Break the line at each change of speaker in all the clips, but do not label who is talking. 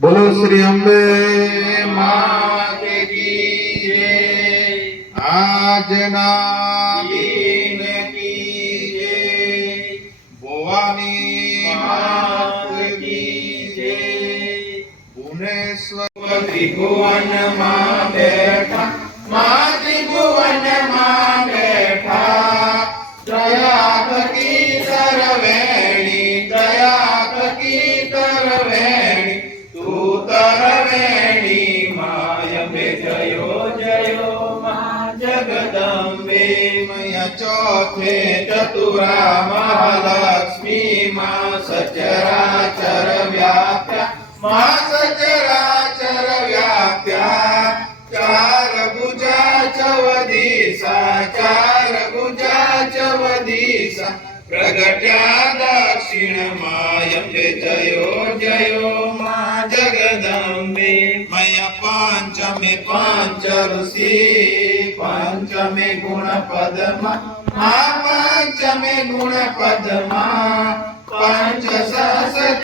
બોલો શ્રી અંબે આજના ભવાની માત કી જય. ભુવનેશ્વર ત્રિભુવનમાં બેઠા. મા બેઠા. તરવેણી માય બે જયો જયો મા જગદંબે મય ચોથે ચતુરા મહાલક્ષ્મી મા સચરાચર વ્યાપ્યા મા સચરાચર વ્યાપ્યા ચાર ભુજા ચવદીસા ચાર ભુજા ચવદીસા પ્રગટ્યા દક્ષિણ પાંચમે પંચ ઋષિ પંચમે ગુણ પદમા મા પાંચમે ગુણ પદમા પંચ સહસ્ર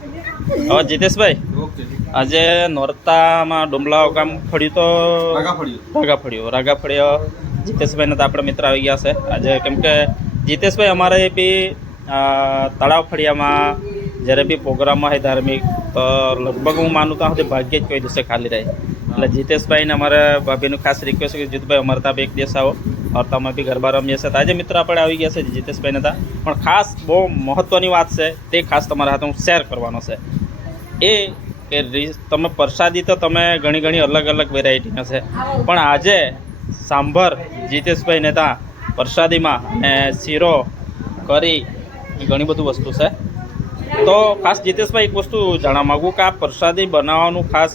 હવે જીતેશભાઈ? આજે નોરતામાં ડુમલાઓ ગામ ફળ્યું તો રાગા ફળ્યું. રાગા ફળ્યો. જીતેશભાઈને તો આપણા મિત્ર આવી ગયા છે. આજે કેમ કે જીતેશભાઈ અમારે બી તળાવ ફળિયામાં જ્યારે બી પ્રોગ્રામ હોય ધાર્મિક તો લગભગ હું માનું ત્યાં સુધી ભાગ્ય જ કોઈ દિવસે ખાલી રહે. એટલે જીતેશભાઈને અમારે ભાભીનું ખાસ રિક્વેસ્ટ છે કે જીતભાઈ અમારે ત્યાં એક દિવસ આવો. નોરતામાં બી ગરબા રમીએ છીએ. તો આજે મિત્ર આપણે આવી ગયા છે જીતેશભાઈને ત્યાં. પણ ખાસ બહુ મહત્ત્વની વાત છે તે ખાસ તમારા હાથે હું શેર કરવાનો છે. એ કે તમે પ્રસાદી તો તમે ઘણી ઘણી અલગ અલગ વેરાયટીના છે. પણ આજે સાંભર જીતેશભાઈ નેતા પ્રસાદીમાં અને શીરો કરી ઘણી બધું વસ્તુ છે. તો ખાસ જીતેશભાઈ એક વસ્તુ જાણવા માગું કે આ પ્રસાદી બનાવવાનું ખાસ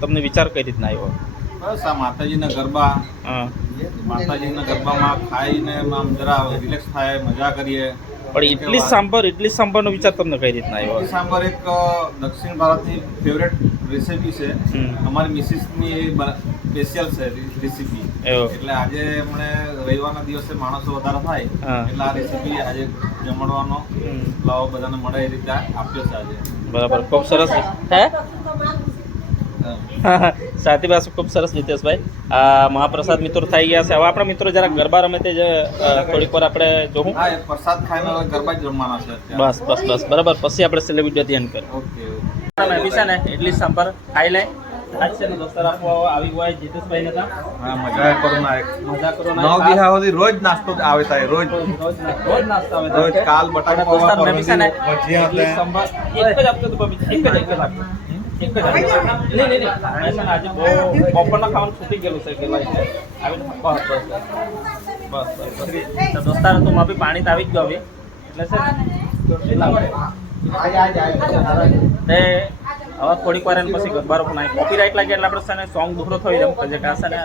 તમને વિચાર કઈ રીતના આવ્યો?
બસ આ માતાજીના ગરબા. માતાજીના ગરબામાં ખાઈને આમ જરા રિલેક્સ થાય મજા કરીએ.
પણ ઇડલી સાંભર ઇડલી સાંભરનો વિચાર તમને કઈ રીતના આવ્યો?
ઇડલી સાંભર એક દક્ષિણ ભારતની ફેવરેટ રેસીપી છે. અમારી મિસિસની સ્પેશિયલ છે રેસીપી એટલે આજે મને રવિવારના દિવસે માણસો વધારે થાય એટલે આ રેસીપી આજે જમણવાનો. લાવો બધાને મળે એ રીતે આપ્યો છે આજે.
બરાબર. ખૂબ સરસ. હે? સાથી પાસે ખૂબ સરસ જીતેશભાઈ. આ મહાપ્રસાદ મિત્રો થઈ ગયા છે. હવે આપણા મિત્રો જરા ગરબા રમે તે જ થોડીક વાર આપણે જોવું
પ્રસાદ ખાઈને ગરબા જ રમવાના છે
બસ બસ બસ. બરાબર. પછી આપણે છેલ્લે વીડિયો ધ્યાન કરીએ.
ઓકે
ને ઇડલી સાંભાર ખાઈ લે આજ છે ને દોસ્તાર આપો આવી હોય જીતેશભાઈ ને
હા મજા કરો ના એક.
મજા કરો
નવ દિહા સુધી રોજ નાસ્તો આવે થાય રોજ.
રોજ રોજ આવે
રોજ કાલ બટાકા
એક જ. નહીં નહીં નહીં. મેં આજે બહુ બપોરના ખાવાનું છૂટી ગયેલું છે કે ભાઈ. આવી બસ બસ બસ. બસ દોસ્તાર તો માં બી પાણી તો આવી જ ગયું હવે. એટલે છે ને તે હવે થોડીક વાર પછી ગરબા પણ કોપી કોપીરાઇટ લાગે એટલે આપણે છે ને સોંગ દુખરો થઈ જાય કે કાં છે ને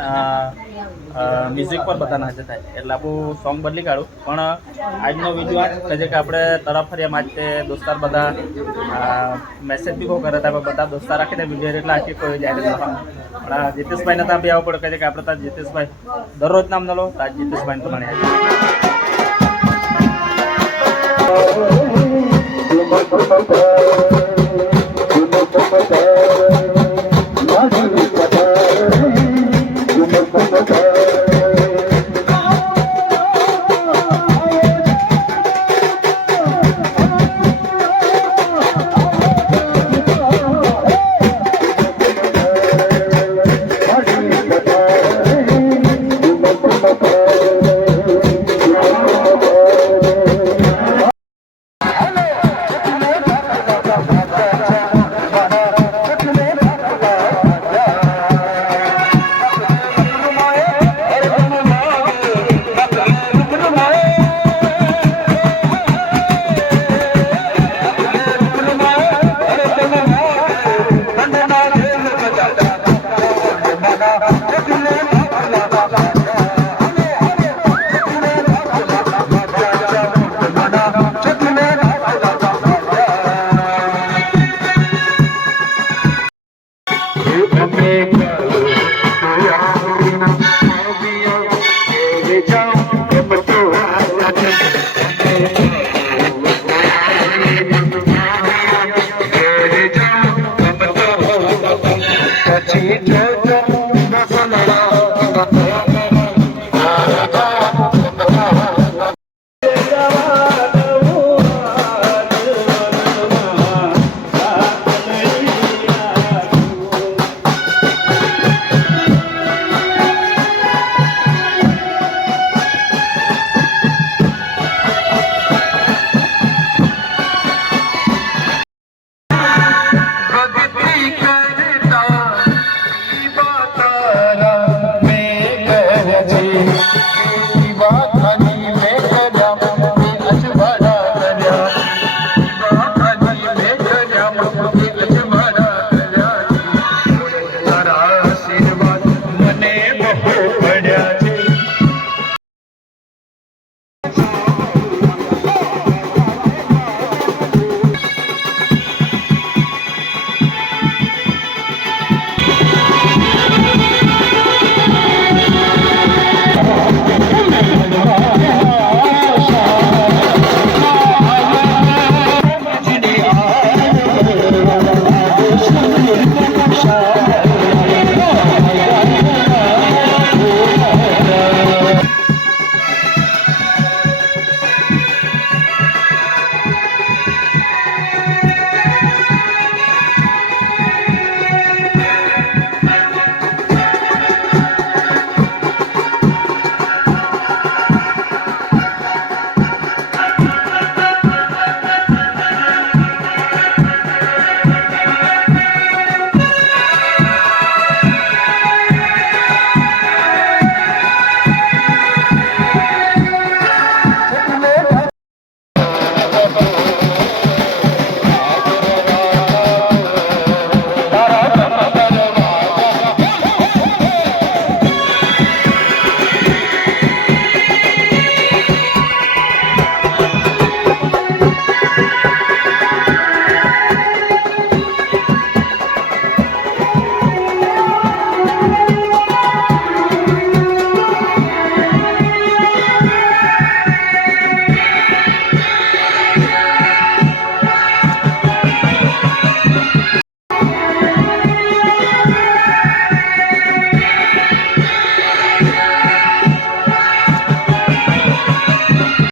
મ્યુઝિક પર બધા નાચે થાય. એટલે આપણું સોંગ બદલી કાઢું. પણ આજનો વીડિયો કે જે કે આપણે તરફરિયા માટે દોસ્તાર બધા મેસેજ બી બહુ કરે હતા બધા દોસ્તાર રાખીને વીડિયો એટલે આખી કોઈ જાય પણ જીતેશભાઈને ત્યાં બી આવવું પડે કે આપણે ત્યાં જીતેશભાઈ દરરોજ નામ ન લો, તો આજ જીતેશભાઈને તમારે
Thank for Chitra